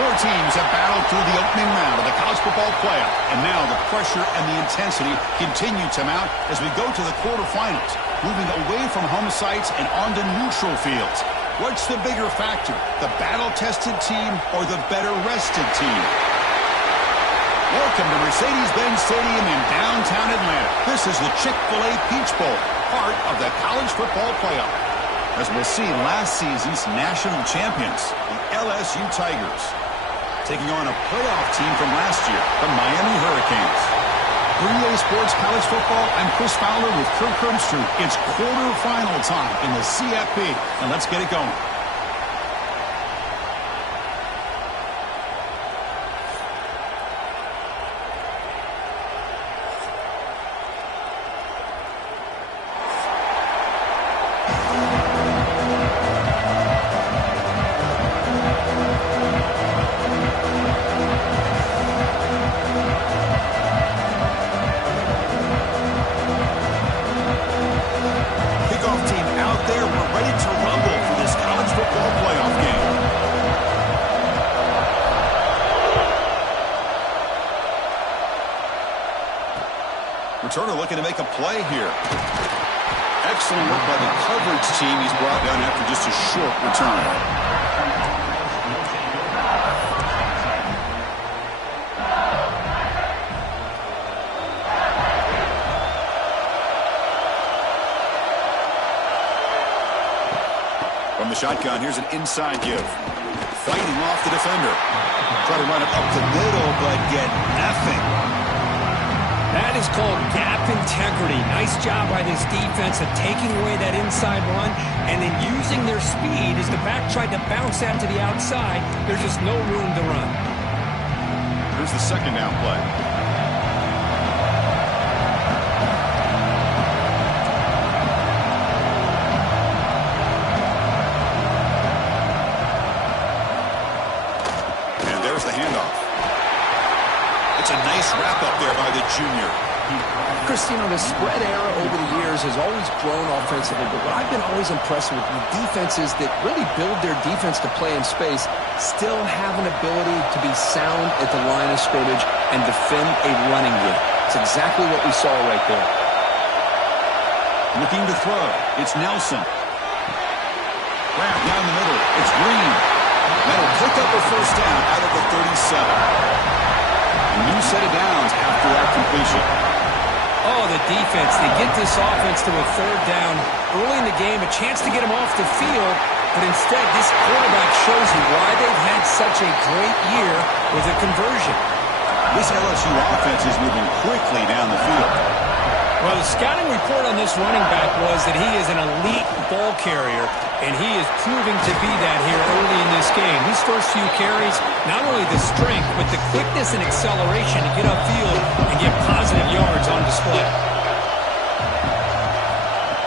Four teams have battled through the opening round of the college football playoff, and now the pressure and the intensity continue to mount as we go to the quarterfinals, moving away from home sites and onto neutral fields. What's the bigger factor, the battle-tested team or the better-rested team? Welcome to Mercedes-Benz Stadium in downtown Atlanta. This is the Chick-fil-A Peach Bowl, part of the college football playoff. As we'll see, last season's national champions, the LSU Tigers, taking on a playoff team from last year, the Miami Hurricanes. For EA Sports College Football, I'm Chris Fowler with Kirk Herbstreit. It's quarterfinal time in the CFP, and let's get it going. Returner looking to make a play here. Excellent work by the coverage team. He's brought down after just a short return. From the shotgun, here's an inside give. Fighting off the defender. Try to run it up the middle, but get nothing. That is called gap integrity. Nice job by this defense of taking away that inside run and then using their speed as the back tried to bounce out to the outside. There's just no room to run. Here's the second down play. And there's the handoff. It's a nice wrap up there by the junior. Christine, the spread era over the years has always grown offensively, but what I've been always impressed with defenses that really build their defense to play in space still have an ability to be sound at the line of scrimmage and defend a running game. It's exactly what we saw right there. Looking to throw. It's Nelson. Wrap down the middle. It's Green. That'll pick up a first down out of the 37. A new set of downs after that completion. Oh, the defense. They get this offense to a third down early in the game, a chance to get them off the field, but instead this quarterback shows you why they've had such a great year with a conversion. This LSU offense is moving quickly down the field. Well, the scouting report on this running back was that he is an elite ball carrier, and he is proving to be that here early in this game. These first few carries, not only the strength, but the quickness and acceleration to get upfield and get positive yards on display.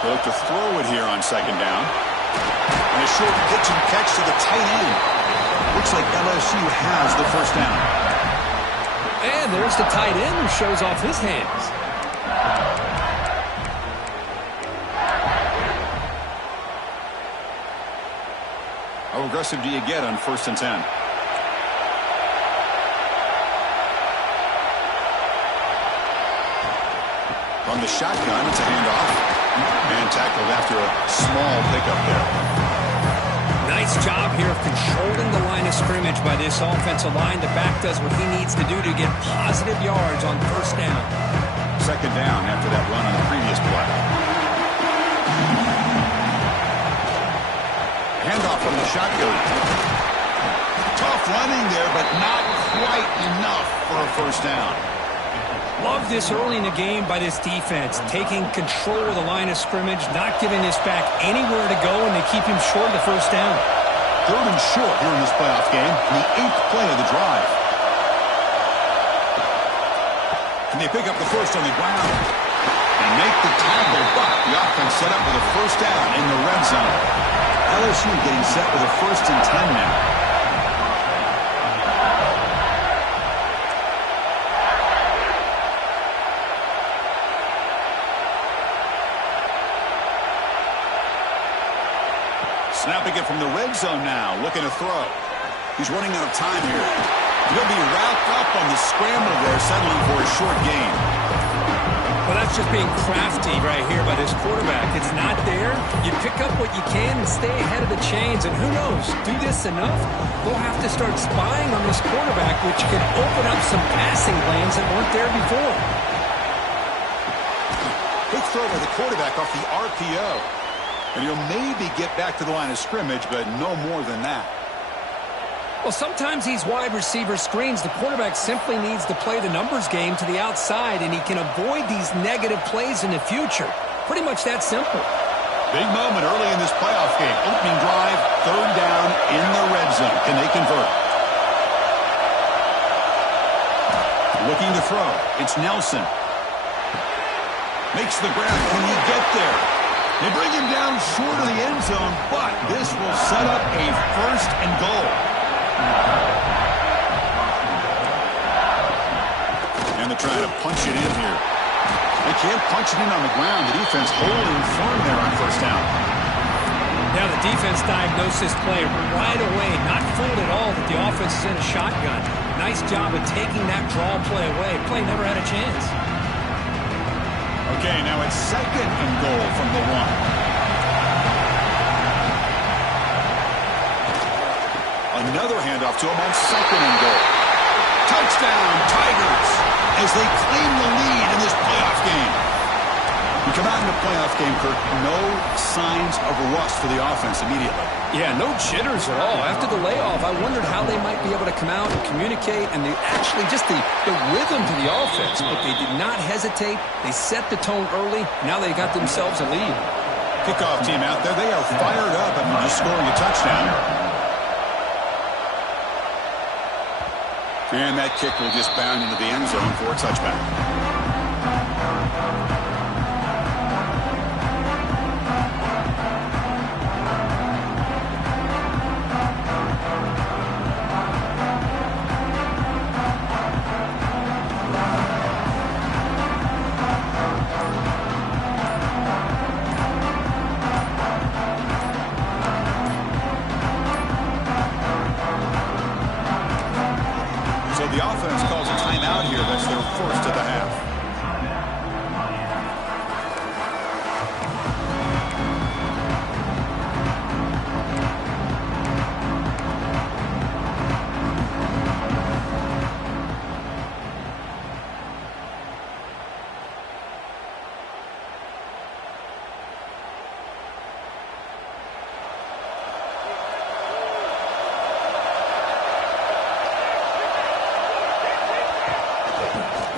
They'll look to throw it here on second down. And a short pitch and catch to the tight end. Looks like LSU has the first down. And there's the tight end who shows off his hands. How aggressive do you get on 1st and 10? From the shotgun, it's a handoff. Man tackled after a small pickup there. Nice job here of controlling the line of scrimmage by this offensive line. The back does what he needs to do to get positive yards on first down. Second down after that run on the previous play. Handoff from the shotgun. Tough running there, but not quite enough for a first down. Love this early in the game by this defense, taking control of the line of scrimmage, not giving this back anywhere to go, and they keep him short of the first down. 3rd and short here in this playoff game, the 8th play of the drive. Can they pick up the first on the ground? And make the tackle, but the offense set up with a first down in the red zone. LSU getting set with a 1st and 10 now. Snapping it from the red zone now, looking to throw. He's running out of time here. He'll be wrapped up on the scramble there, settling for a short gain. Well, that's just being crafty right here by this quarterback. It's not there. You pick up what you can and stay ahead of the chains. And who knows, do this enough, they'll have to start spying on this quarterback, which can open up some passing lanes that weren't there before. Quick throw by the quarterback off the RPO. And he'll maybe get back to the line of scrimmage, but no more than that. Well, sometimes these wide receiver screens, the quarterback simply needs to play the numbers game to the outside, and he can avoid these negative plays in the future. Pretty much that simple. Big moment early in this playoff game. Opening drive, third down in the red zone. Can they convert? Looking to throw. It's Nelson. Makes the grab. Can he get there? They bring him down short of the end zone, but this will set up a first and goal. And they're trying to punch it in here. They can't punch it in on the ground. The defense holding firm there on first down. Now the defense diagnosed this play right away. Not fooled at all that the offense is in a shotgun. Nice job of taking that draw play away. Play never had a chance. Okay, now it's second and goal from the 1. Another handoff to him on second and goal. Touchdown, Tigers, as they claim the lead in this playoff game. We come out in the playoff game, Kirk, no signs of rust for the offense immediately. Yeah, no jitters at all. After the layoff, I wondered how they might be able to come out and communicate, and actually just the rhythm to the offense. But they did not hesitate. They set the tone early. Now they got themselves a lead. Kickoff team out there, they are fired up after just scoring a touchdown. And that kick will just bound into the end zone for a touchback. The offense calls a timeout here. That's their first of the half.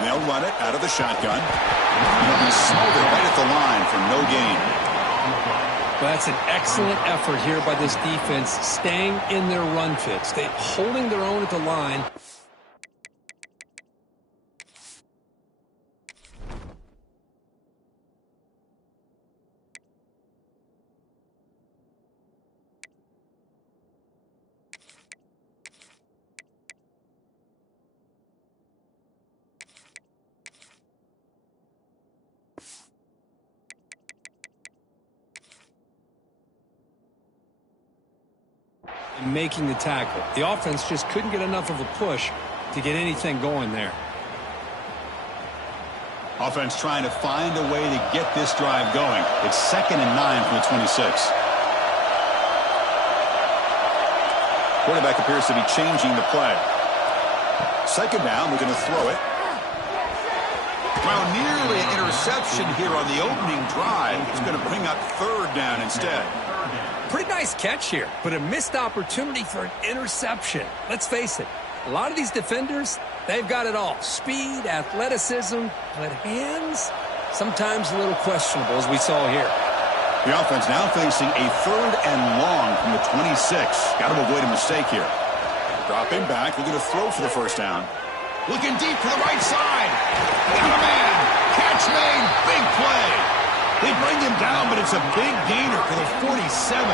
They'll run it out of the shotgun. He'll be smothered right at the line for no gain. Well, that's an excellent effort here by this defense, staying in their run fits. They're holding their own at the line. And making the tackle. The offense just couldn't get enough of a push to get anything going there. Offense trying to find a way to get this drive going. It's 2nd and 9 from the 26. Quarterback appears to be changing the play. Second down, we're going to throw it. Well, nearly an interception here on the opening drive. It's going to bring up third down instead. Pretty nice catch here, but a missed opportunity for an interception. Let's face it, a lot of these defenders, they've got it all. Speed, athleticism, but hands, sometimes a little questionable, as we saw here. The offense now facing a third and long from the 26. Got to avoid a mistake here. Dropping back, looking to throw for the first down. Looking deep to the right side. Got a man. Catch made. Big play. They bring him down, but it's a big gainer for the 47.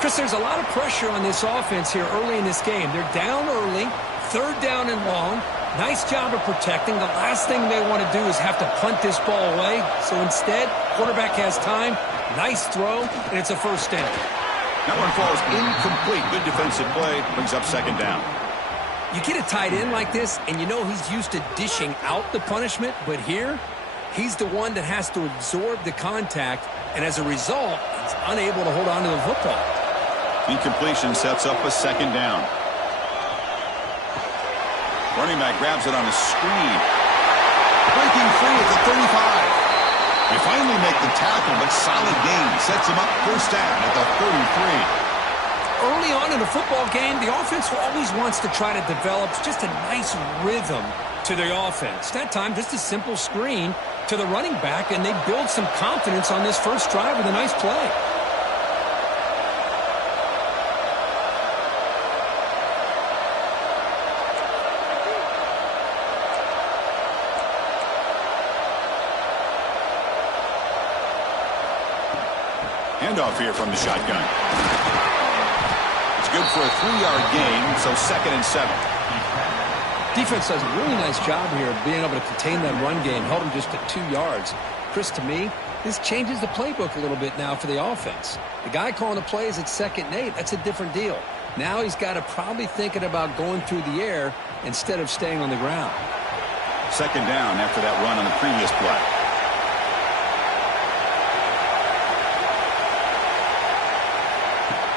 Chris, there's a lot of pressure on this offense here early in this game. They're down early, third down and long. Nice job of protecting. The last thing they want to do is have to punt this ball away. So instead, quarterback has time. Nice throw, and it's a first down. That one falls incomplete. Good defensive play. Brings up second down. You get a tight end like this, and you know he's used to dishing out the punishment, but here, he's the one that has to absorb the contact, and as a result, he's unable to hold on to the football. Incompletion sets up a second down. Running back grabs it on a screen. Breaking free at the 35. They finally make the tackle, but solid gain sets him up first down at the 33. Early on in a football game, the offense always wants to try to develop just a nice rhythm to the offense. That time, just a simple screen to the running back, and they build some confidence on this first drive with a nice play. Handoff here from the shotgun. It's good for a 3-yard gain, so 2nd and 7. Defense does a really nice job here of being able to contain that run game, held him just at 2 yards. Chris, to me, this changes the playbook a little bit now for the offense. The guy calling the plays at 2nd and 8, that's a different deal. Now he's got to probably thinking about going through the air instead of staying on the ground. Second down after that run on the previous play.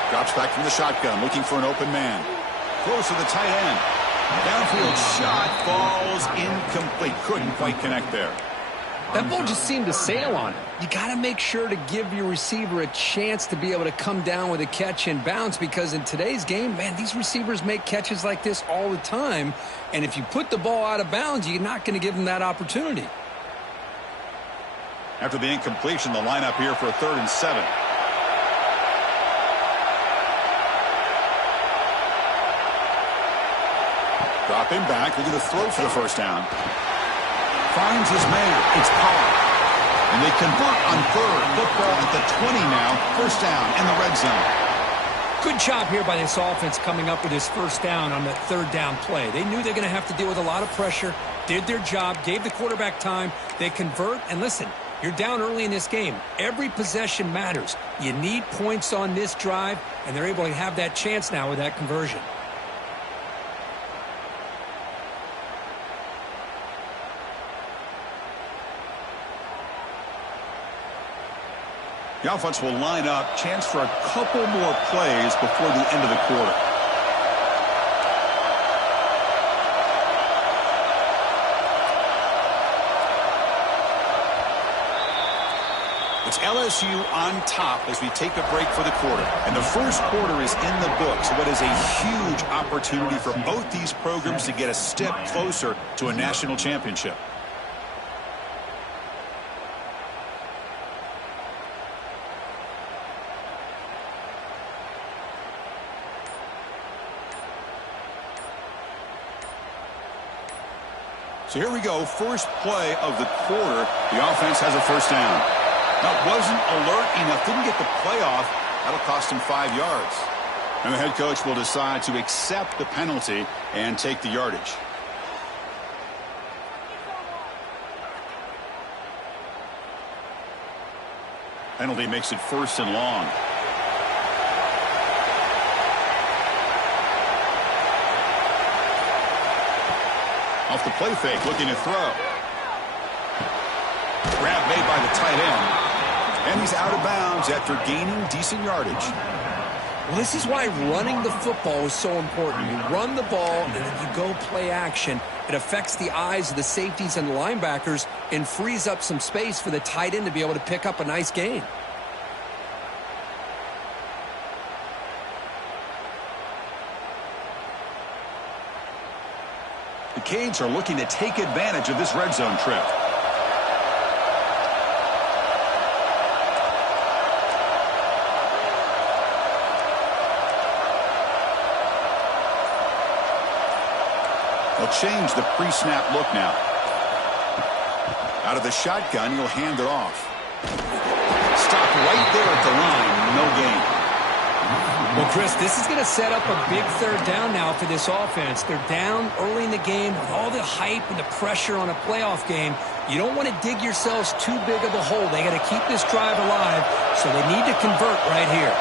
Drops back from the shotgun, looking for an open man. Close to the tight end. Downfield shot falls incomplete. Couldn't quite connect there. That ball just seemed to sail on it. You got to make sure to give your receiver a chance to be able to come down with a catch and bounce, because in today's game, man, these receivers make catches like this all the time. And if you put the ball out of bounds, you're not going to give them that opportunity. After the incompletion, the lineup here for a 3rd and 7. Dropping back, looking to throw for the first down. Finds his man. It's Pollard. And they convert on 3rd. Football at the 20 now. First down in the red zone. Good job here by this offense coming up with his first down on that 3rd down play. They knew they're going to have to deal with a lot of pressure, did their job, gave the quarterback time. They convert, and listen, you're down early in this game. Every possession matters. You need points on this drive, and they're able to have that chance now with that conversion. The offense will line up. Chance for a couple more plays before the end of the quarter. It's LSU on top as we take a break for the quarter. And the first quarter is in the books. What is a huge opportunity for both these programs to get a step closer to a national championship. So here we go, first play of the quarter. The offense has a first down. That wasn't alert enough, didn't get the playoff. That'll cost him 5 yards. And the head coach will decide to accept the penalty and take the yardage. Penalty makes it 1st and long. Off the play fake, looking to throw. Grab made by the tight end. And he's out of bounds after gaining decent yardage. Well, this is why running the football is so important. You run the ball, and then you go play action. It affects the eyes of the safeties and the linebackers and frees up some space for the tight end to be able to pick up a nice gain. The Canes are looking to take advantage of this red zone trip. They'll change the pre-snap look now. Out of the shotgun, he'll hand it off. Stop right there at the line, no gain. Well, Chris, this is going to set up a big 3rd down now for this offense. They're down early in the game with all the hype and the pressure on a playoff game. You don't want to dig yourselves too big of a hole. They got to keep this drive alive, so they need to convert right here.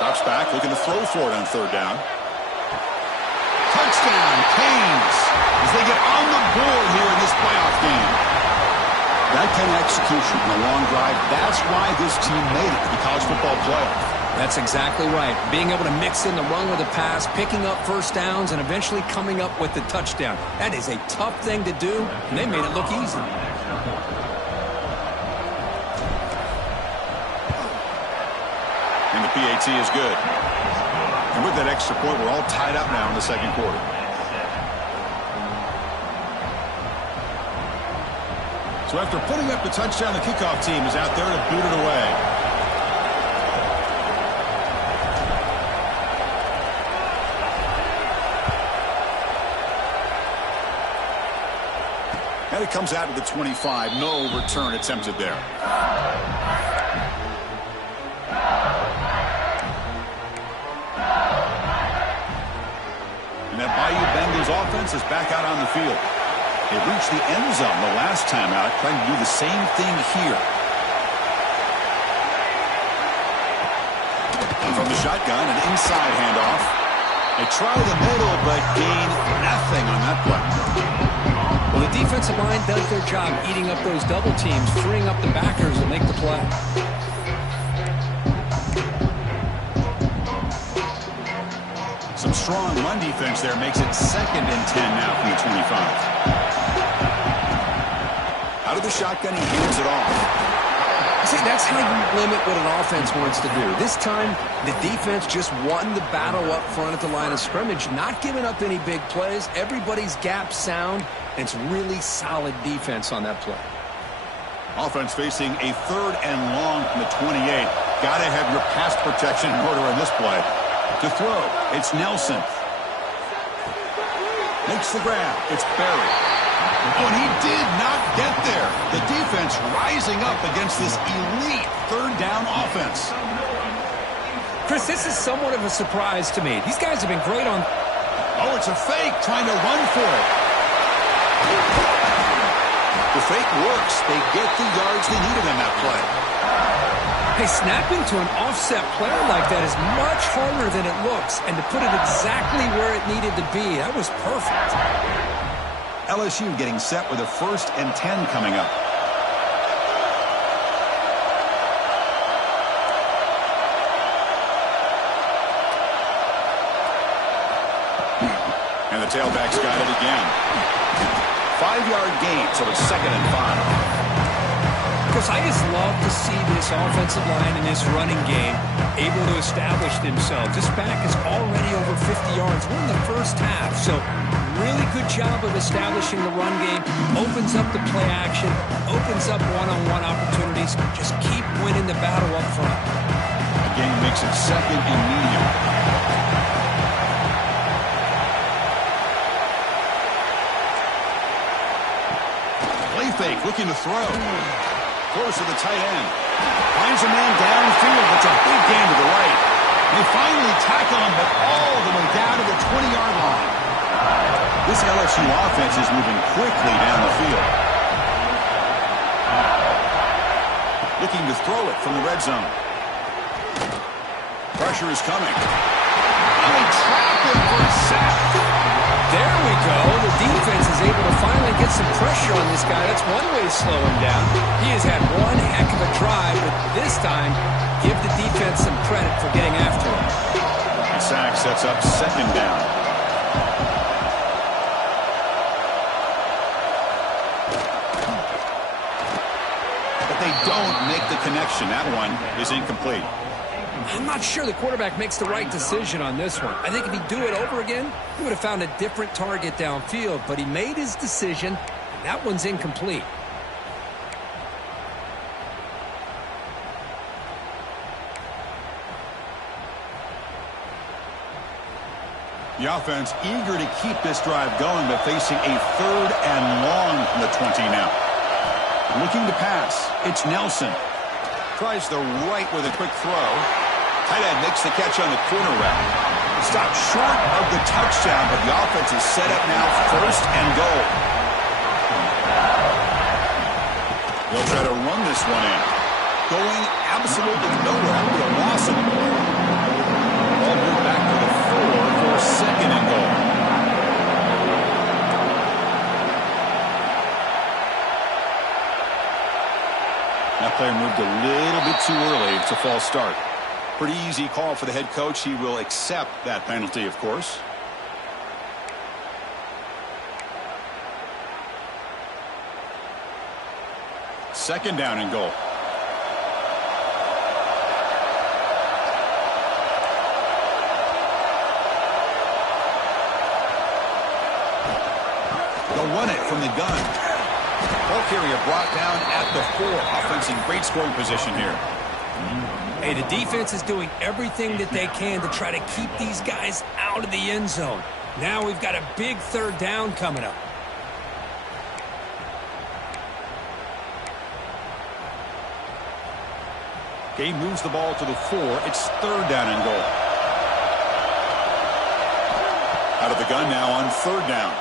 Drops back, looking to throw for it on third down. Touchdown, Canes, as they get on the board here in this playoff game. That kind of execution in a long drive, that's why this team made it to the college football playoff. That's exactly right. Being able to mix in the run with the pass, picking up first downs, and eventually coming up with the touchdown. That is a tough thing to do, and they made it look easy. And the PAT is good. And with that extra point, we're all tied up now in the second quarter. So after putting up the touchdown, the kickoff team is out there to boot it away. And it comes out to the 25. No return attempted there. And that Bayou Bengals offense is back out on the field. They reached the end zone the last time out, trying to do the same thing here. And from the shotgun, an inside handoff. They try the middle, but gain nothing on that play. Well, the defensive line does their job eating up those double teams, freeing up the backers to make the play. Some strong run defense there makes it 2nd and 10 now from the 25. Out of the shotgun, he hands it off. See, that's how you limit what an offense wants to do. This time, the defense just won the battle up front at the line of scrimmage, not giving up any big plays. Everybody's gap sound, and it's really solid defense on that play. Offense facing a 3rd and long from the 28. Got to have your pass protection in order in this play. To throw, it's Nelson. Makes the grab. It's Berry. And he did not get there. The defense rising up against this elite 3rd down offense. Chris, this is somewhat of a surprise to me. These guys have been great on... Oh, it's a fake, trying to run for it. The fake works. They get the yards they needed in that play. Hey, snapping to an offset player like that is much harder than it looks. And to put it exactly where it needed to be, that was perfect. LSU getting set with a 1st and 10 coming up. And the tailback's got it again. 5-yard gain, so it's 2nd and 5. Because I just love to see this offensive line in this running game able to establish themselves. This back is already over 50 yards. We're in the first half, so really good job of establishing the run game. Opens up the play action, opens up one-on-one opportunities. Just keep winning the battle up front. Again, makes it 2nd and medium. Play fake, looking to throw. Close to the tight end. Finds a man downfield. It's a big gain to the right. They finally tackle him, but all the way down to the 20-yard line. This LSU offense is moving quickly down the field. Looking to throw it from the red zone. Pressure is coming. And they trap him for a sack. There we go. The defense is able to finally get some pressure on this guy. That's one way to slow him down. He has had one heck of a drive, but this time, give the defense some credit for getting after him. The sack sets up 2nd down. But they don't make the connection. That one is incomplete. I'm not sure the quarterback makes the right decision on this one. I think if he'd do it over again, he would have found a different target downfield, but he made his decision, and that one's incomplete. The offense eager to keep this drive going, but facing a 3rd and long from the 20 now. Looking to pass. It's Nelson. Tries the right with a quick throw. Tight end makes the catch on the corner route. Stopped short of the touchdown, but the offense is set up now 1st and goal. They'll try to run this one in. Going absolutely nowhere. That'll be a loss of the play. they'll start. Pretty easy call for the head coach. He will accept that penalty, of course. Second down and goal. They'll run it from the gun. Ball carrier brought down at the 4. Offense in great scoring position here. Hey, the defense is doing everything that they can to try to keep these guys out of the end zone. Now we've got a big third down coming up. Game moves the ball to the 4. It's third down and goal. Out of the gun now on third down.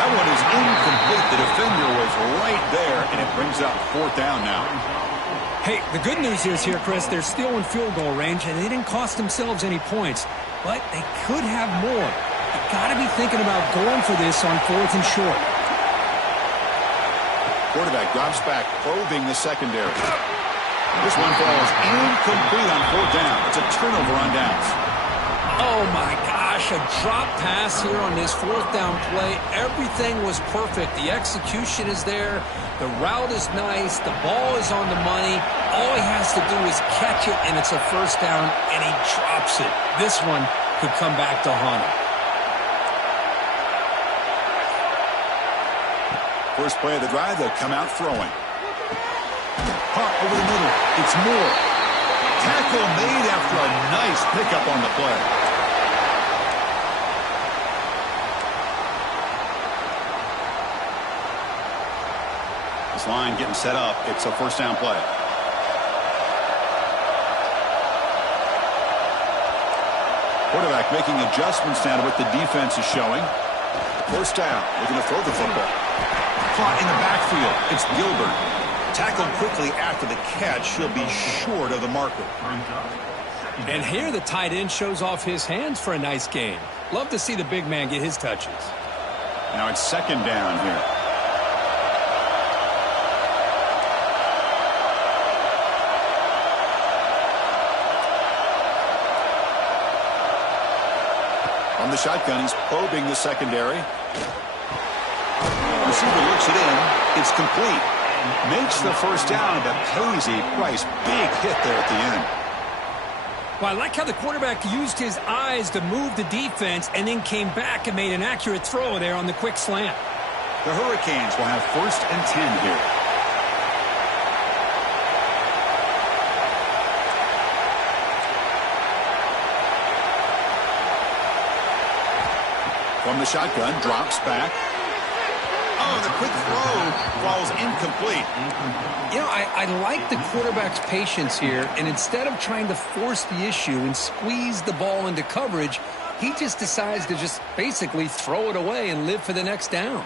That one is incomplete. The defender was right there, and it brings up fourth down now. Hey, the good news is here, Chris, they're still in field goal range, and they didn't cost themselves any points. But they could have more. You got to be thinking about going for this on fourth and short. Quarterback drops back, probing the secondary. This one falls incomplete on fourth down. It's a turnover on downs. Oh, my gosh, a drop pass here on this fourth down play. Everything was perfect. The execution is there. The route is nice. The ball is on the money. All he has to do is catch it, and it's a first down, and he drops it. This one could come back to haunt him. First play of the drive, they'll come out throwing. Punt over the middle. It's Moore. Tackle made after a nice pickup on the play. This line getting set up. It's a first down play. Quarterback making adjustments now to what the defense is showing. First down. Looking to throw the football. Caught in the backfield. It's Gilbert. Tackled quickly after the catch. He'll be short of the marker. And here the tight end shows off his hands for a nice game. Love to see the big man get his touches. Now it's second down here. On the shotgun, he's probing the secondary. Receiver looks it in. It's complete. Makes the first down, but pays a price. Big hit there at the end. Well, I like how the quarterback used his eyes to move the defense and then came back and made an accurate throw there on the quick slant. The Hurricanes will have first and 10 here. From the shotgun, drops back. Oh, the quick throw falls incomplete. You know, I like the quarterback's patience here, and instead of trying to force the issue and squeeze the ball into coverage, he just decides to just basically throw it away and live for the next down.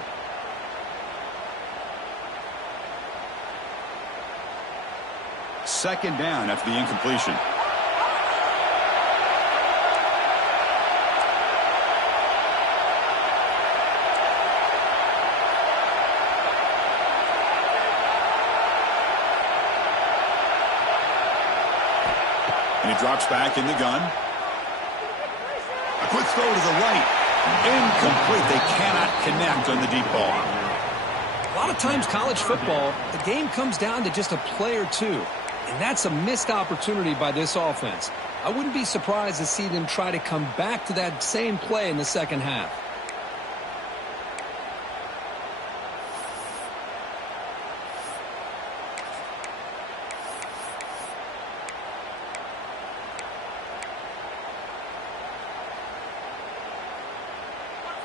Second down after the incompletion. And he drops back in the gun. A quick throw to the right. Incomplete. They cannot connect on the deep ball. A lot of times college football, the game comes down to just a play or two. And that's a missed opportunity by this offense. I wouldn't be surprised to see them try to come back to that same play in the second half.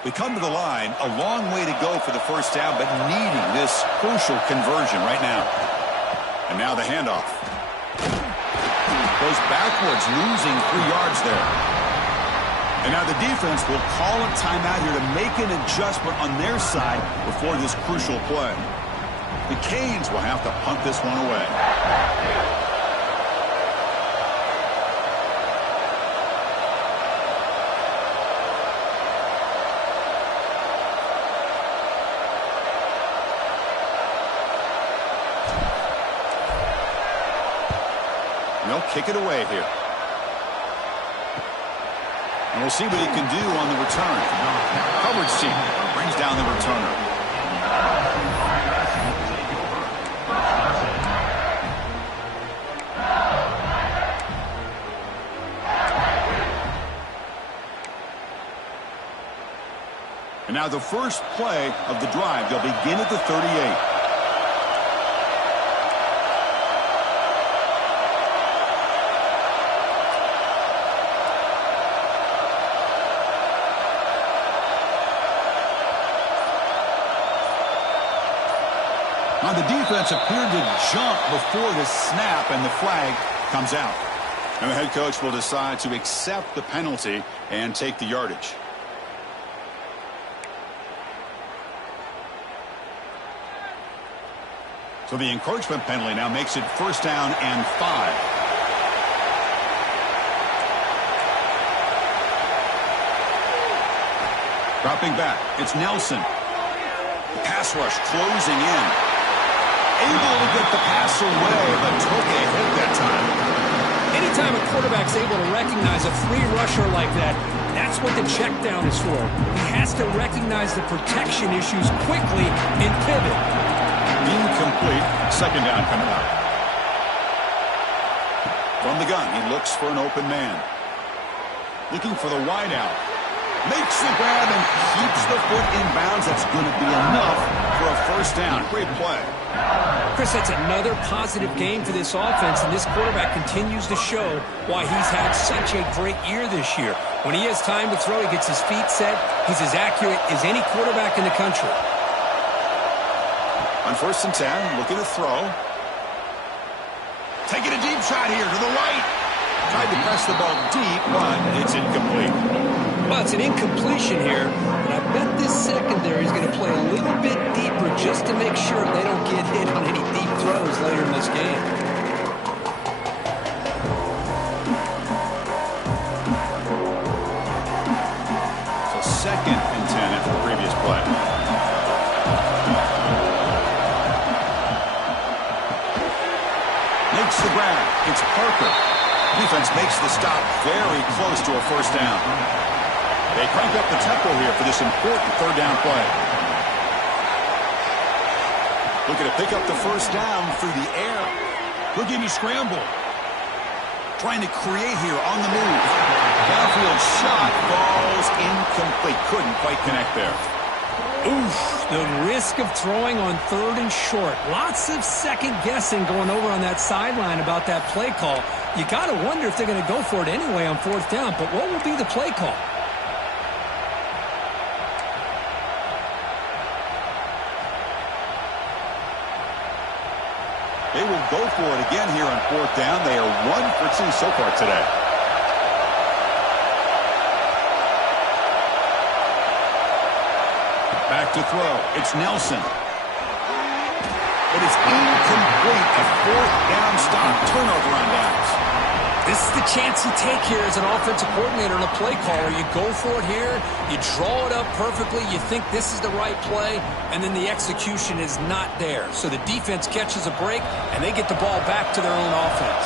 We come to the line, a long way to go for the first down, but needing this crucial conversion right now. And now the handoff. Goes backwards, losing 3 yards there. And now the defense will call a timeout here to make an adjustment on their side before this crucial play. The Canes will have to punt this one away. kick it away here. And we'll see what he can do on the return. Coverage team brings down the returner. And now the first play of the drive. They'll begin at the 38. Now the defense appeared to jump before the snap, and the flag comes out. And the head coach will decide to accept the penalty and take the yardage. So the encouragement penalty now makes it 1st down and 5. Dropping back, it's Nelson. The pass rush closing in. Able to get the pass away, but took a hit that time. Anytime a quarterback's able to recognize a free rusher like that, that's what the check down is for. He has to recognize the protection issues quickly and pivot. Incomplete. 2nd down coming up. From the gun, he looks for an open man. Looking for the wide out. Makes the grab and keeps the foot in bounds. That's going to be enough for a 1st down. Great play. Chris, that's another positive game for this offense, and this quarterback continues to show why he's had such a great year this year. When he has time to throw, he gets his feet set. He's as accurate as any quarterback in the country. On 1st and 10, looking to throw. Taking a deep shot here to the right. Tried to press the ball deep, but it's incomplete. Well, it's an incompletion here, and I bet this secondary is going to play a little bit deeper just to make sure they don't get hit on any deep throws later in this game. So 2nd and 10 after the previous play. Makes the grab. It's Parker. Defense makes the stop very close to a 1st down. They crank up the tempo here for this important 3rd down play. Looking to pick up the 1st down through the air. Houdini scramble. Trying to create here on the move. Downfield shot falls incomplete. Couldn't quite connect there. Oof, the risk of throwing on 3rd and short. Lots of second guessing going over on that sideline about that play call. You got to wonder if they're going to go for it anyway on 4th down, but what will be the play call? They will go for it again here on 4th down. They are 1 for 2 so far today. Back to throw. It's Nelson. It is incomplete. A 4th down stop. Turnover on downs. This is the chance you take here as an offensive coordinator and a play caller. You go for it here, you draw it up perfectly, you think this is the right play, and then the execution is not there. So the defense catches a break, and they get the ball back to their own offense.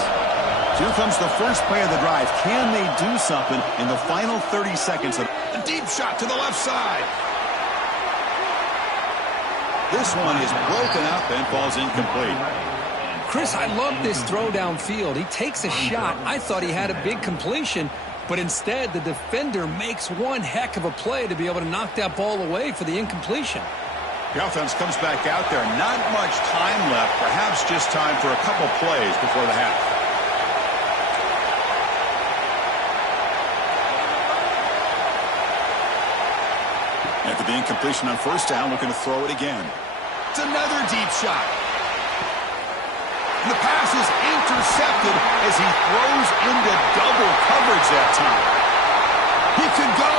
Here comes the first play of the drive. Can they do something in the final 30 seconds? A deep shot to the left side. This one is broken up and falls incomplete. Chris, I love this throw downfield. He takes a shot. I thought he had a big completion, but instead the defender makes one heck of a play to be able to knock that ball away for the incompletion. The offense comes back out there. Not much time left. Perhaps just time for a couple plays before the half. After the incompletion on 1st down, looking to throw it again. It's another deep shot. The pass is intercepted as he throws into double coverage that time. He could go.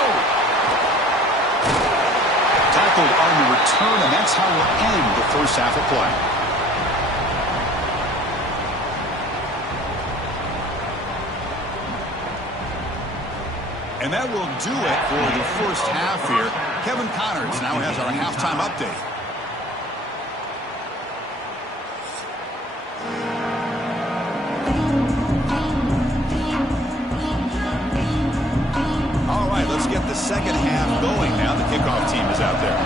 Tackled on the return, and that's how we'll end the 1st half of play. And that will do it for the 1st half here. Kevin Connors now has our halftime update. get the second half going now. The kickoff team is out there.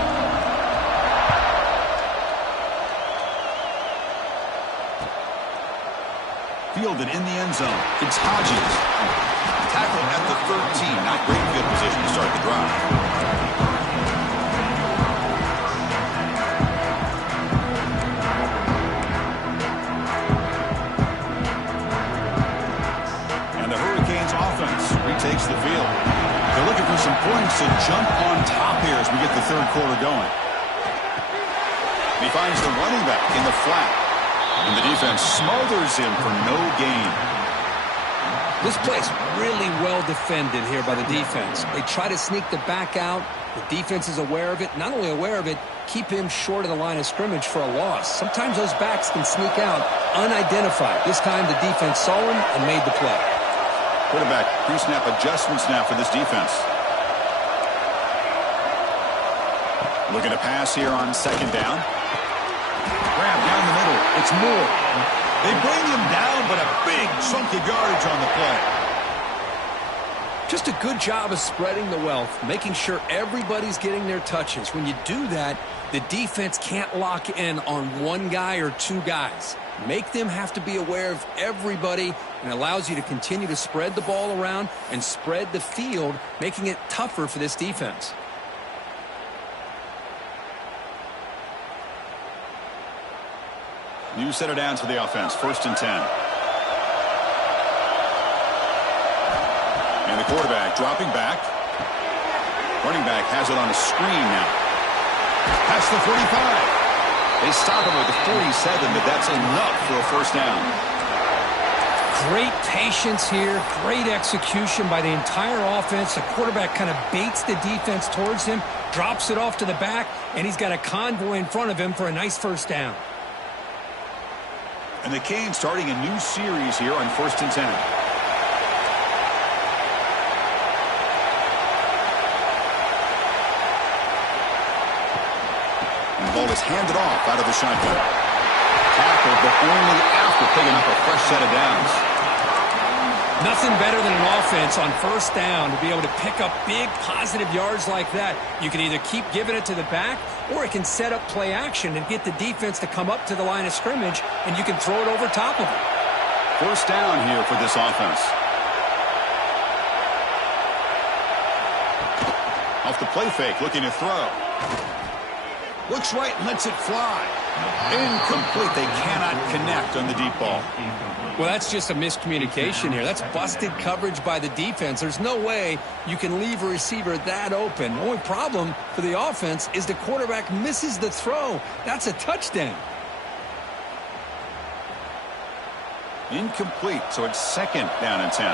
Fielded in the end zone. It's Hodges. Tackle at the 13. Not great field position to start the drive. And the Hurricanes offense retakes the field. They're looking for some points to jump on top here as we get the third quarter going. He finds the running back in the flat. And the defense smothers him for no gain. This play's really well defended here by the defense. They try to sneak the back out. The defense is aware of it. Not only aware of it, keep him short of the line of scrimmage for a loss. Sometimes those backs can sneak out unidentified. This time the defense saw him and made the play. Quarterback pre-snap adjustments now for this defense. Looking to pass here on second down. Grab down the middle. It's Moore. They bring him down, but a big chunk of yardage on the play. Just a good job of spreading the wealth, making sure everybody's getting their touches. When you do that, the defense can't lock in on one guy or two guys. Make them have to be aware of everybody, and allows you to continue to spread the ball around and spread the field, making it tougher for this defense. New set of downs for the offense. 1st and 10. And the quarterback dropping back. Running back has it on a screen now. Past the 45. They stop him at the 47, but that's enough for a first down. Great patience here. Great execution by the entire offense. The quarterback kind of baits the defense towards him, drops it off to the back, and he's got a convoy in front of him for a nice first down. And the Canes starting a new series here on 1st and 10. And the ball is handed off out of the shotgun. Tackled, but only after picking up a fresh set of downs. Nothing better than an offense on first down to be able to pick up big positive yards like that. You can either keep giving it to the back, or it can set up play action and get the defense to come up to the line of scrimmage, and you can throw it over top of it. First down here for this offense. Off the play fake, looking to throw. Looks right and lets it fly. Incomplete. They cannot connect on the deep ball. Well, that's just a miscommunication here. That's busted coverage by the defense. There's no way you can leave a receiver that open. The only problem for the offense is the quarterback misses the throw. That's a touchdown. Incomplete, so it's 2nd down and 10.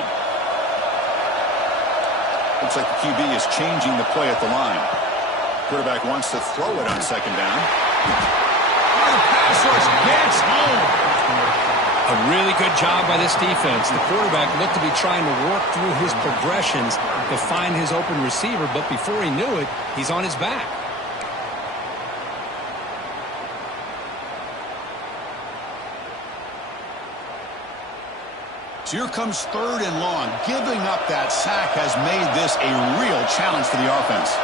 Looks like the QB is changing the play at the line. Quarterback wants to throw it on 2nd down. Oh, the pass rush gets home. A really good job by this defense. The quarterback looked to be trying to work through his progressions to find his open receiver, but before he knew it, he's on his back. So here comes 3rd and long. Giving up that sack has made this a real challenge for the offense.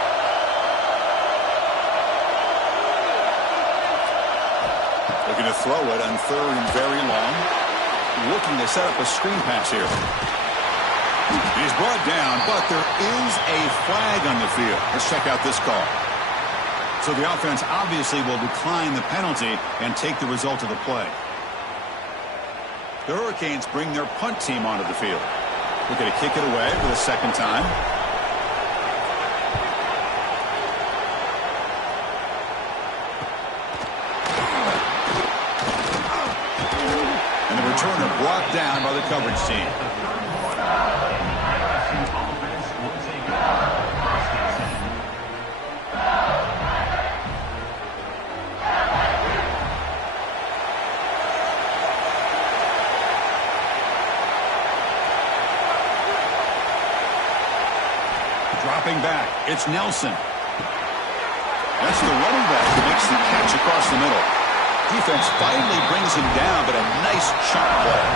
Looking to throw it on 3rd and very long. Looking to set up a screen pass here. He's brought down, but there is a flag on the field. Let's check out this call. So the offense obviously will decline the penalty and take the result of the play. The Hurricanes bring their punt team onto the field. We're going to kick it away for the 2nd time. And the returner brought down by the coverage team. Dropping back, it's Nelson. That's the running back who makes the catch across the middle. Defense finally brings him down, but a nice chunk play.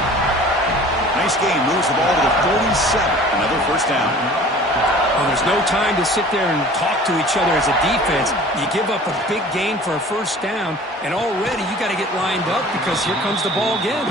Nice game, moves the ball to the 47. Another first down. Well, there's no time to sit there and talk to each other as a defense. You give up a big gain for a first down, and already you got to get lined up because here comes the ball again.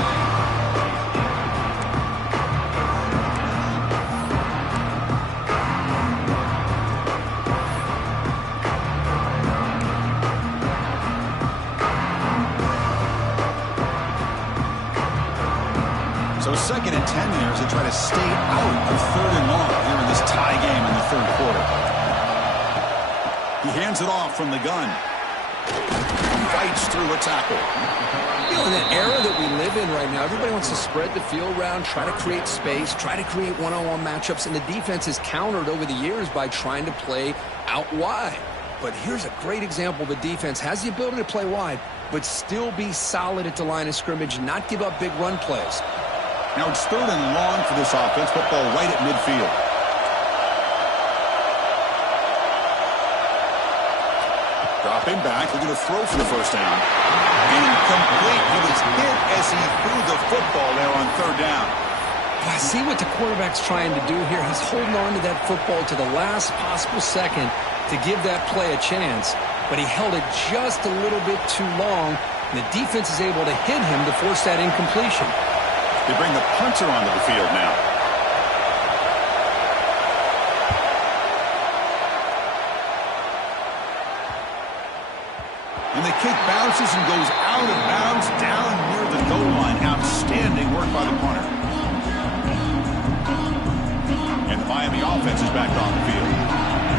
So 2nd and 10 here as they try to stay out of 3rd and long here in this tie game in the 3rd quarter. He hands it off from the gun. Fights through a tackle. You know, in that era that we live in right now, everybody wants to spread the field around, try to create space, try to create one-on-one matchups, and the defense is countered over the years by trying to play out wide. But here's a great example. The defense has the ability to play wide, but still be solid at the line of scrimmage, not give up big run plays. Now it's 3rd and long for this offense. Football right at midfield. Dropping back, looking to throw for the first down. Incomplete. He was hit as he threw the football there on 3rd down. I see what the quarterback's trying to do here. He's holding on to that football to the last possible second to give that play a chance. But he held it just a little bit too long, and the defense is able to hit him to force that incompletion. They bring the punter onto the field now. And the kick bounces and goes out of bounds down near the goal line. Outstanding work by the punter. And the Miami offense is back on the field.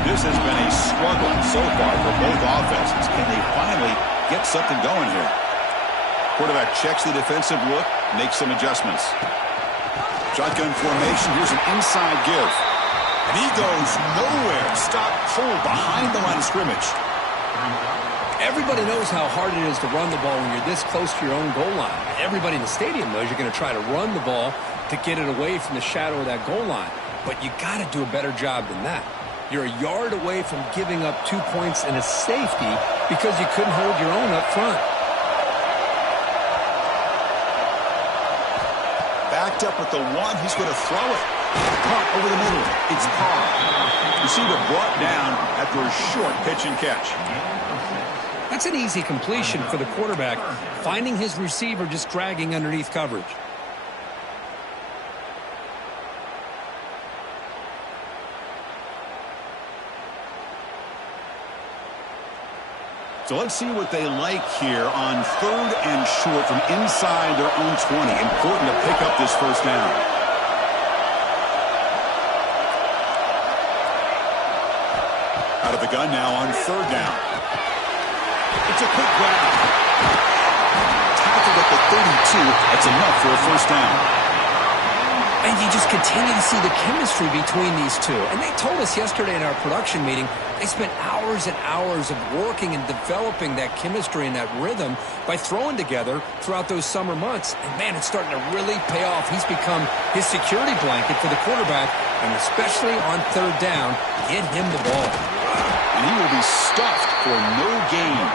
This has been a struggle so far for both offenses. Can they finally get something going here? Quarterback checks the defensive look, makes some adjustments. Shotgun formation. Here's an inside give. And he goes nowhere. Stop cold behind the line of scrimmage. Everybody knows how hard it is to run the ball when you're this close to your own goal line. Everybody in the stadium knows you're going to try to run the ball to get it away from the shadow of that goal line. But you got to do a better job than that. You're a yard away from giving up 2 points and a safety because you couldn't hold your own up front. Backed up with the one. He's going to throw it. Caught over the middle. It's Carr. Receiver brought down after a short pitch and catch. That's an easy completion for the quarterback, finding his receiver just dragging underneath coverage. So let's see what they like here on 3rd and short from inside their own 20. Important to pick up this first down. Out of the gun now on 3rd down. It's a quick grab. Tackled at the 32. That's enough for a first down. And you just continue to see the chemistry between these two. And they told us yesterday in our production meeting, they spent hours and hours of working and developing that chemistry and that rhythm by throwing together throughout those summer months. And, man, it's starting to really pay off. He's become his security blanket for the quarterback, and especially on 3rd down, get him the ball. And he will be stuffed for no gain.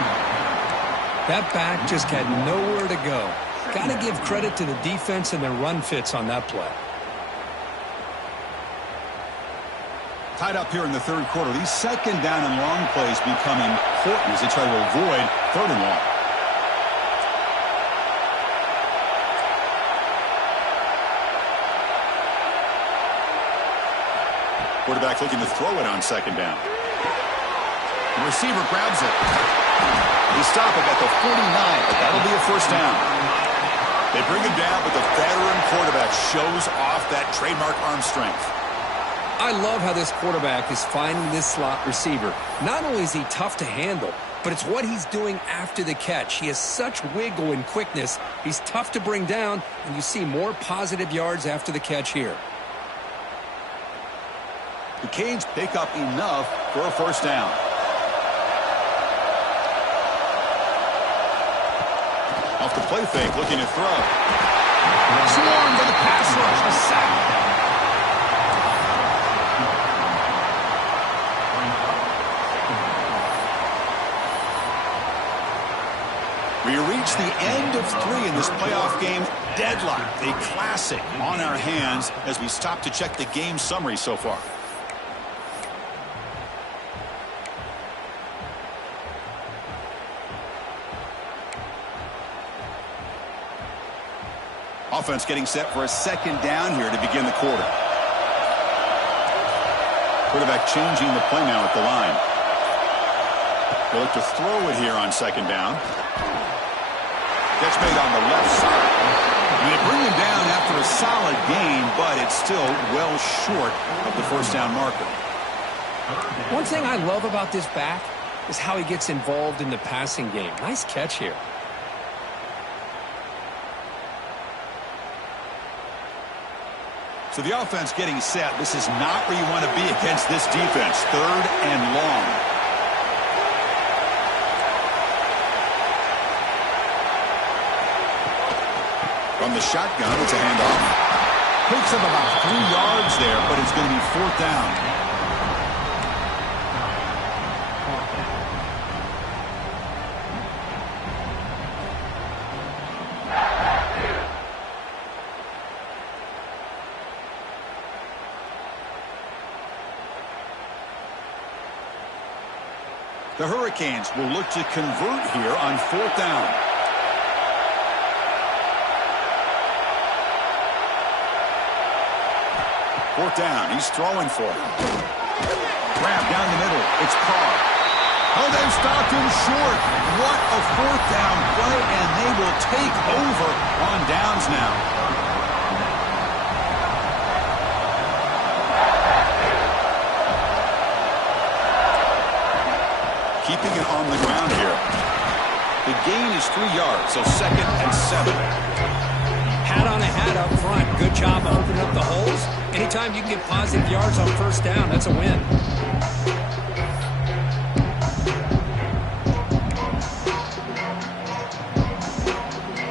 That back just had nowhere to go. Got to give credit to the defense and their run fits on that play. Tied up here in the 3rd quarter. These 2nd down and long plays become important as they try to avoid 3rd and long. Quarterback looking to throw it on 2nd down. The receiver grabs it. They stop it at the 49, but that'll be a first down. They bring him down, but the veteran quarterback shows off that trademark arm strength. I love how this quarterback is finding this slot receiver. Not only is he tough to handle, but it's what he's doing after the catch. He has such wiggle and quickness. He's tough to bring down, and you see more positive yards after the catch here. The Canes pick up enough for a first down. Off the play fake, looking to throw. Swarmed to the pass rush, a sack. We reach the end of 3 in this playoff game. Deadlocked, a classic on our hands as we stop to check the game summary so far. offense getting set for a second down here to begin the quarter. Quarterback changing the play now at the line. They'll look to throw it here on second down. Catch made on the left side. And they bring him down after a solid gain, but it's still well short of the first down marker. One thing I love about this back is how he gets involved in the passing game. Nice catch here. So the offense getting set. This is not where you want to be against this defense. Third and long. From the shotgun, it's a handoff. Picks up about 3 yards there, but it's going to be fourth down. The Hurricanes will look to convert here on fourth down. Fourth down. He's throwing for it. Grab down the middle. It's Carr. Oh, they've stopped him short. What a fourth down play, and they will take over on downs now. Keeping it on the ground here. The gain is 3 yards, so second and 7. Hat on a hat up front. Good job of opening up the holes. Anytime you can get positive yards on first down, that's a win.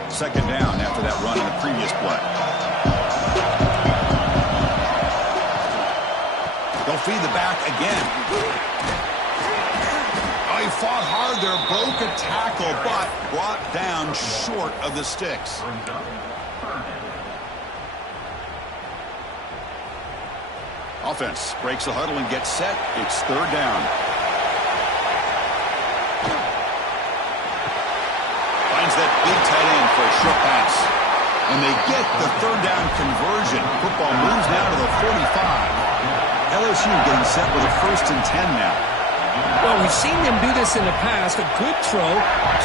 Second down after that run in the previous play. They'll feed the back again. He fought hard there, broke a tackle, but brought down short of the sticks. Offense breaks the huddle and gets set. It's third down. Finds that big tight end for a short pass. And they get the third down conversion. Football moves now to the 45. LSU getting set with a 1st and 10 now. Well, we've seen them do this in the past. A good throw,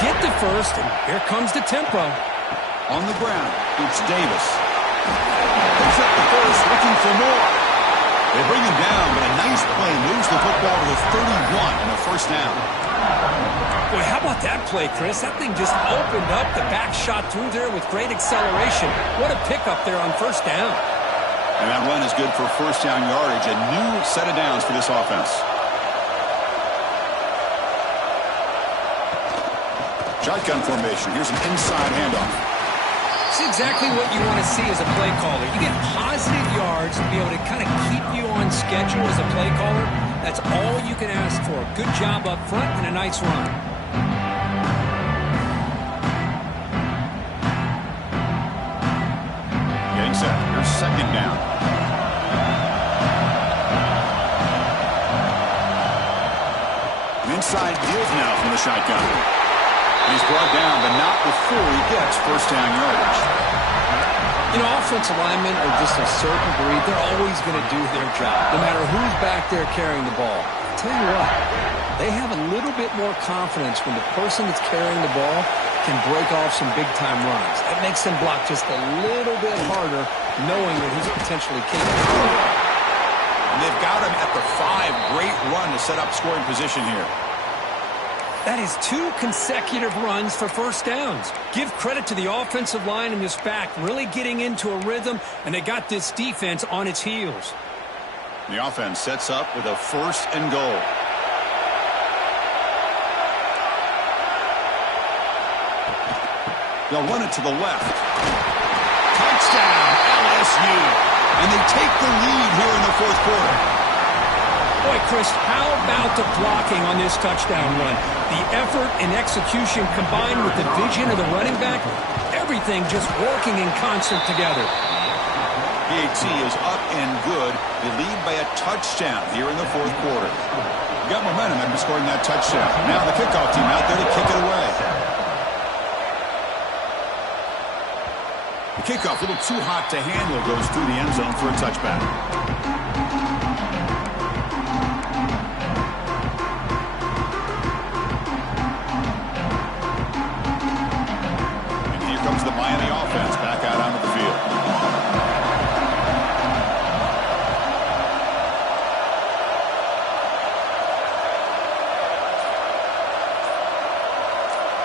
get the first, and here comes the tempo. On the ground, it's Davis. Picks up the first, looking for more. They bring him down, but a nice play moves the football to the 31 and a first down. Boy, how about that play, Chris? That thing just opened up. The back shot through there with great acceleration. What a pickup there on first down. And that run is good for first down yardage. A new set of downs for this offense. Shotgun formation. Here's an inside handoff. It's exactly what you want to see as a play caller. You get positive yards to be able to kind of keep you on schedule as a play caller. That's all you can ask for. Good job up front and a nice run. Getting set. Here's second down. An inside deals now from the shotgun. He's brought down, but not before he gets first down yardage. You know, offensive linemen are just a certain breed. They're always going to do their job, no matter who's back there carrying the ball. I'll tell you what, they have a little bit more confidence when the person that's carrying the ball can break off some big-time runs. That makes them block just a little bit harder, knowing that he's potentially capable. And they've got him at the 5. Great run to set up scoring position here. That is 2 consecutive runs for first downs. Give credit to the offensive line in this back, really getting into a rhythm, and they got this defense on its heels. The offense sets up with a 1st and goal. They'll run it to the left. Touchdown, LSU. And they take the lead here in the 4th quarter. Boy, Chris, how about the blocking on this touchdown run? The effort and execution combined with the vision of the running back, everything just working in concert together. PAT is up and good. They lead by a touchdown here in the 4th quarter. Got momentum after scoring that touchdown. Now the kickoff team out there to kick it away. The kickoff, a little too hot to handle, goes through the end zone for a touchback. And here comes the Miami offense back out onto the field.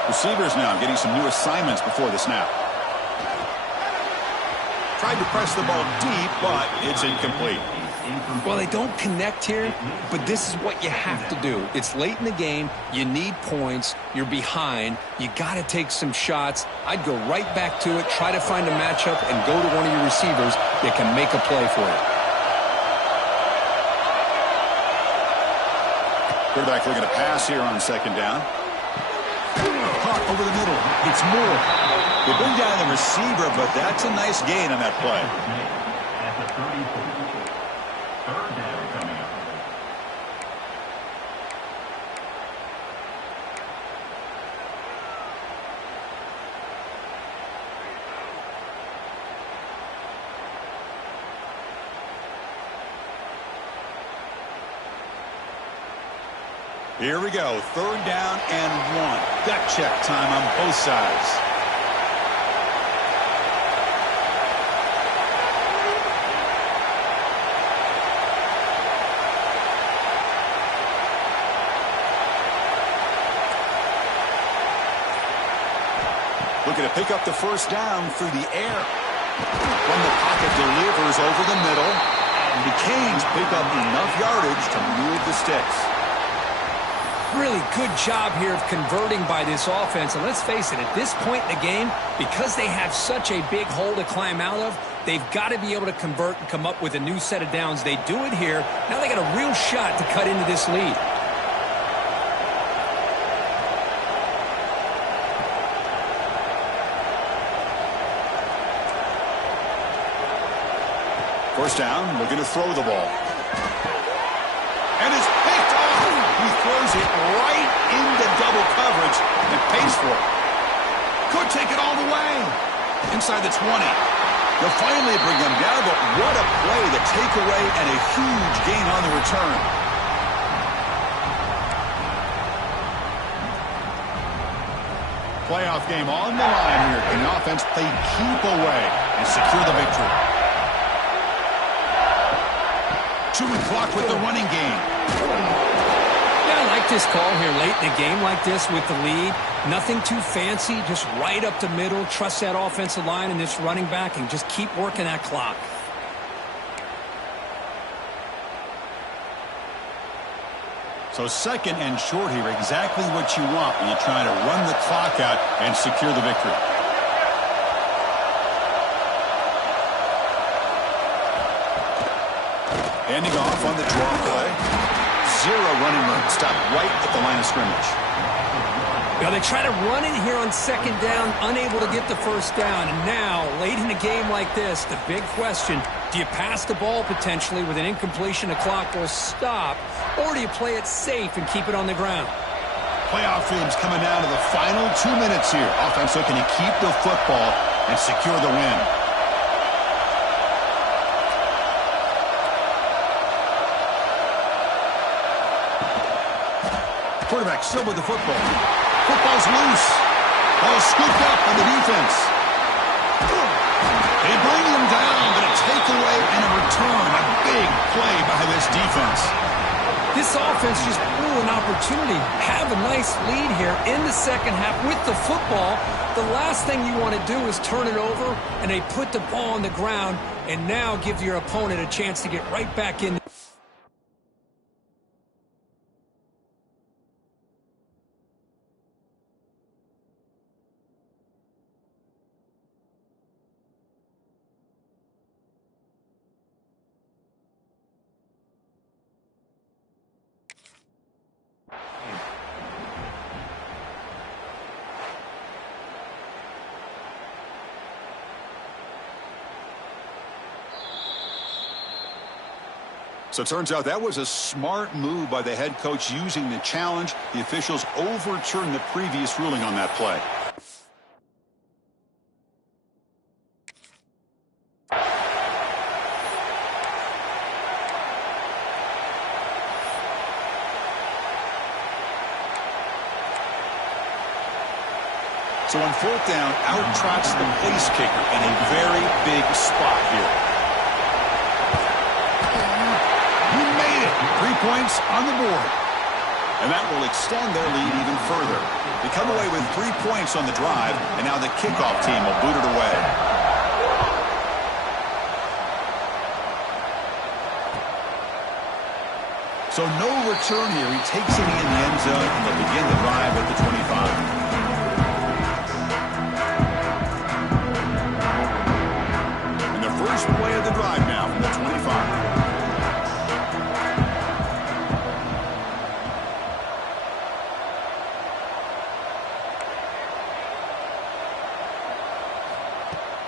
Receivers now getting some new assignments before the snap. Tried to press the ball deep, but it's incomplete. Well, they don't connect here, but this is what you have to do. It's late in the game. You need points. You're behind. You got to take some shots. I'd go right back to it, try to find a matchup, and go to one of your receivers that can make a play for you. Quarterback looking to pass here on second down. Caught over the middle. It's Moore. They bring down the receiver, but that's a nice gain on that play. At the 34. Third down coming up. Here we go. Third down and 1. Gut check time on both sides. Looking to pick up the first down through the air. From the pocket, delivers over the middle. And the Canes pick up enough yardage to move the sticks. Really good job here of converting by this offense. And let's face it, at this point in the game, because they have such a big hole to climb out of, they've got to be able to convert and come up with a new set of downs. They do it here. Now they got a real shot to cut into this lead. First down, looking to throw the ball. And it's picked off. He throws it right into double coverage and pays for it. Could take it all the way. Inside the 20. They'll finally bring them down, but what a play, the takeaway, and a huge gain on the return. Playoff game on the line here. Can the offense play keep away and secure the victory? Chewing clock with the running game. Yeah, I like this call here late in a game like this with the lead. Nothing too fancy, just right up the middle. Trust that offensive line and this running back and just keep working that clock. So second and short here, exactly what you want when you're trying to run the clock out and secure the victory. Handing off on the draw play. Zero running room. Stop right at the line of scrimmage. Now they try to run it here on second down, unable to get the first down. And now, late in a game like this, the big question, do you pass the ball potentially with an incompletion, the clock will stop, or do you play it safe and keep it on the ground? Playoff games coming down to the final 2 minutes here. Offense looking to keep the football and secure the win. Quarterback still with the football. Football's loose. Ball scooped up on the defense. They bring them down, but a takeaway and a return. A big play by this defense. This offense just blew an opportunity. Have a nice lead here in the second half with the football. The last thing you want to do is turn it over, and they put the ball on the ground and now give your opponent a chance to get right back in. So it turns out that was a smart move by the head coach using the challenge. The officials overturned the previous ruling on that play. So on fourth down, out-trots the place kicker in a very big spot here. He made it. 3 points on the board. And that will extend their lead even further. They come away with 3 points on the drive, and now the kickoff team will boot it away. So no return here. He takes it in the end zone, and they'll begin the drive at the 25. And the first play of the drive now from the 25.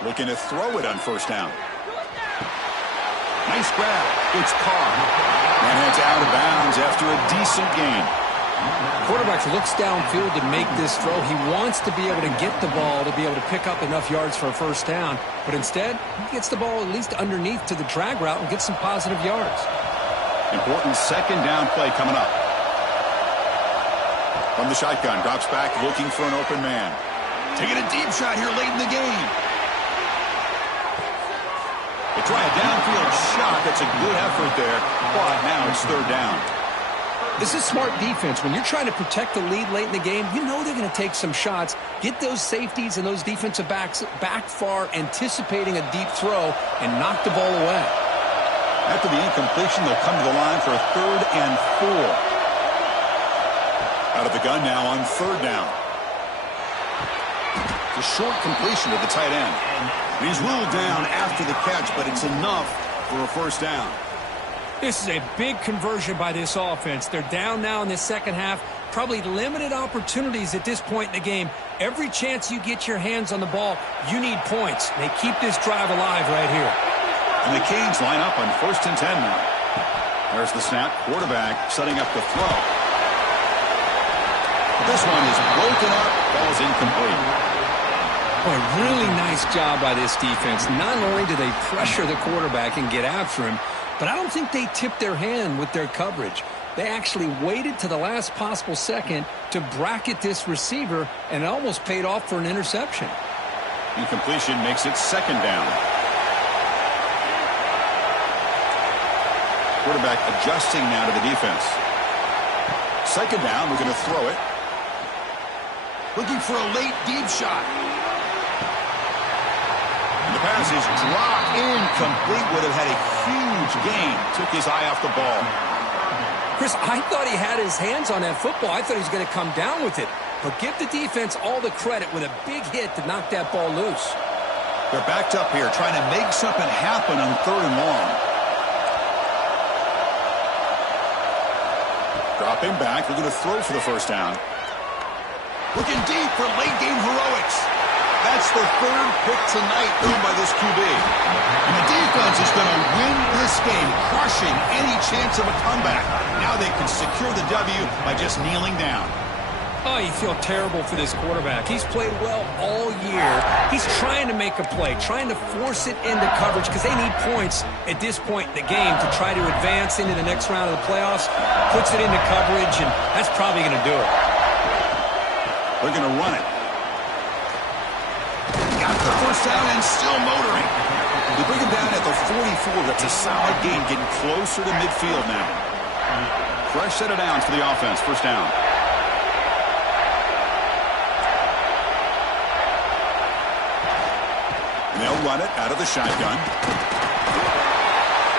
Looking to throw it on first down. Nice grab. It's Carr. And heads out of bounds after a decent gain. Quarterback looks downfield to make this throw. He wants to be able to get the ball to be able to pick up enough yards for a first down. But instead, he gets the ball at least underneath to the drag route and gets some positive yards. Important second down play coming up. From the shotgun, drops back looking for an open man. Taking a deep shot here late in the game. They try a downfield shot. That's a good effort there, but now it's third down. This is smart defense. When you're trying to protect the lead late in the game, you know they're going to take some shots, get those safeties and those defensive backs back far, anticipating a deep throw, and knock the ball away. After the incompletion, they'll come to the line for a 3rd and 4. Out of the gun now on third down. It's a short completion to the tight end. He's ruled down after the catch, but it's enough for a first down. This is a big conversion by this offense. They're down now in the second half. Probably limited opportunities at this point in the game. Every chance you get your hands on the ball, you need points. They keep this drive alive right here. And the Canes line up on 1st and 10 now. There's the snap. Quarterback setting up the throw. This one is broken up. Ball's incomplete. Boy, really nice job by this defense. Not only do they pressure the quarterback and get after him, but I don't think they tipped their hand with their coverage. They actually waited to the last possible second to bracket this receiver, and it almost paid off for an interception. Incompletion makes it second down. Quarterback adjusting now to the defense. Second down, we're going to throw it. Looking for a late deep shot. The pass is dropped incomplete. Would have had a huge gain. Took his eye off the ball. Chris, I thought he had his hands on that football. I thought he was going to come down with it. But give the defense all the credit with a big hit to knock that ball loose. They're backed up here trying to make something happen on 3rd and long. Dropping back. We're going to throw for the first down. Looking deep for late game heroics. That's the 3rd pick tonight thrown by this QB. And the defense is going to win this game, crushing any chance of a comeback. Now they can secure the W by just kneeling down. Oh, you feel terrible for this quarterback. He's played well all year. He's trying to make a play, trying to force it into coverage because they need points at this point in the game to try to advance into the next round of the playoffs. Puts it into coverage, and that's probably going to do it. They're going to run it. Got the first down and still motoring. They bring him down at the 44. That's a solid gain, getting closer to midfield now. Fresh set of downs for the offense. First down. And they'll run it out of the shotgun.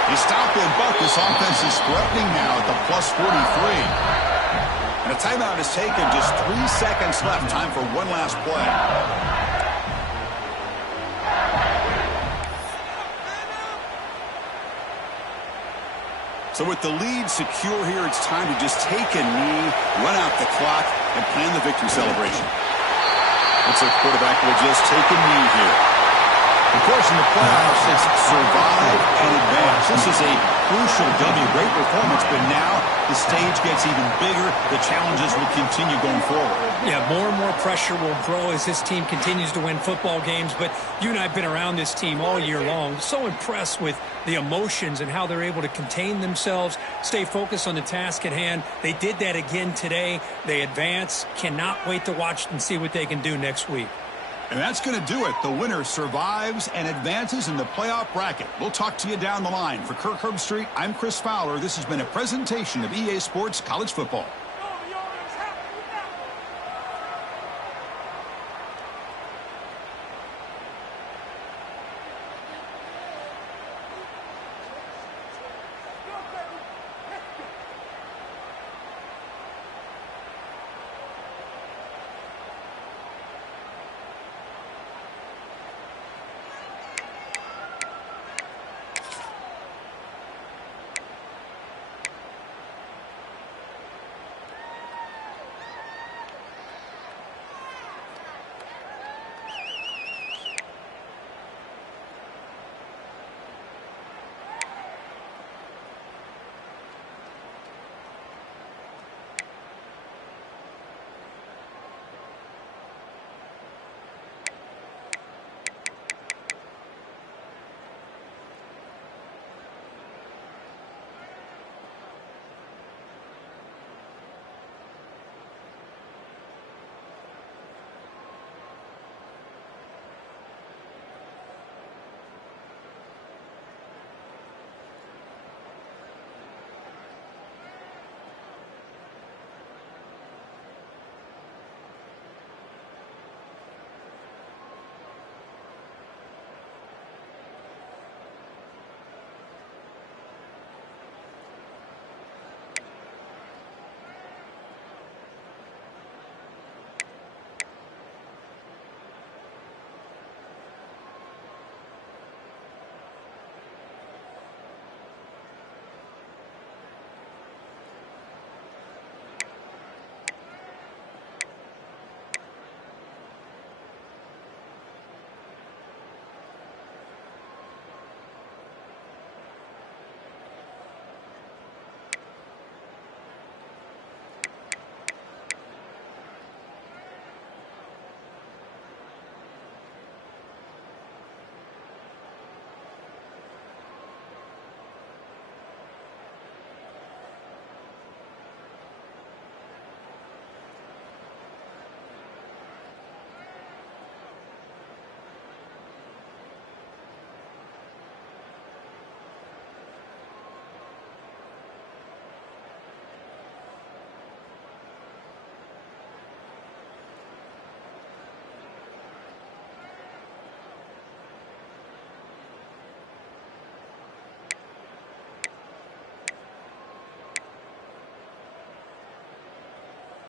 They stop and buck. This offense is threatening now at the plus 43. And a timeout is taken. Just 3 seconds left. Time for one last play. So with the lead secure here, it's time to just take a knee, run out the clock, and plan the victory celebration. Looks like the quarterback will just take a knee here. Of course, in the playoffs, it's survive and advance. This is a crucial W. Great performance, but now the stage gets even bigger. The challenges will continue going forward. Yeah, more and more pressure will grow as this team continues to win football games. But you and I have been around this team all year long. So impressed with the emotions and how they're able to contain themselves, stay focused on the task at hand. They did that again today. They advance. Cannot wait to watch and see what they can do next week. And that's going to do it. The winner survives and advances in the playoff bracket. We'll talk to you down the line. For Kirk Herbstreit, I'm Chris Fowler. This has been a presentation of EA Sports College Football.